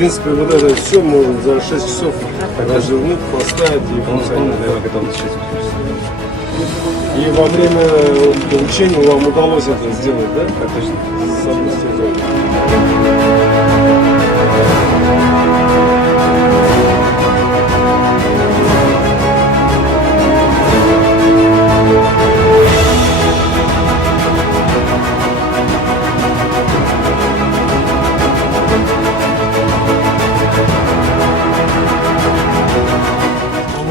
принципе, вот это все можно за 6 часов развернуть, поставить и И во время обучения вам удалось это сделать, да? Так точно. Совместить.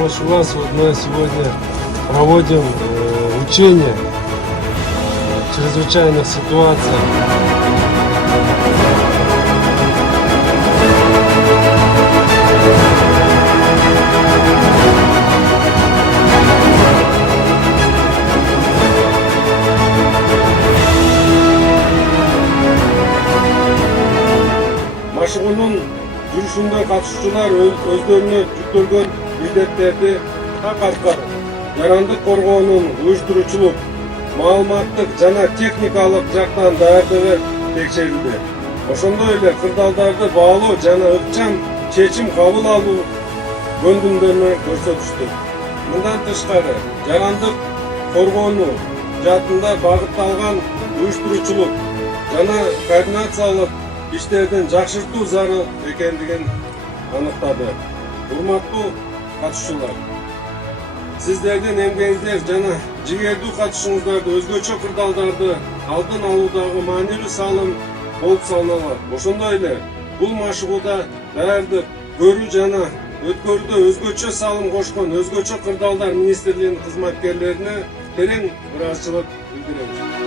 С вас вот мы сегодня проводим учения в чрезвычайных ситуациях. Машыгуунун жүрүшүндө катышуучулар өздөрүнө жүктөлгөн милдеттерди так аткарып, жарандык коргоонун уюштуруучулук, маалыматтык жана техникалык жактан даярдыгы текшерилди. Ошондой эле кырдаалдарды баалоо жана ыкчам чечим кабыл алуу көндүмдөрүнө көрсөтүштү. Мындан тышкары, жарандык коргоону жаатында багытталган уюштуруучулук жана координациялык иштердин жакшыртуу зарыл экендигин аныктады. Урматтуу катышуучулар, сиздердин эмгегиңиздер жана жигердүү катышуңуздарды өзгөчө кырдаалдарды алдын алуудагы маанилүү салым болуп саналат. Ошондой эле бул машыгууда даярдык көрүү жана өткөрүүдө өзгөчө салым кошкон өзгөчө кырдаалдар министрлигинин кызматкерлерине терең ыраазычылык билдиребиз.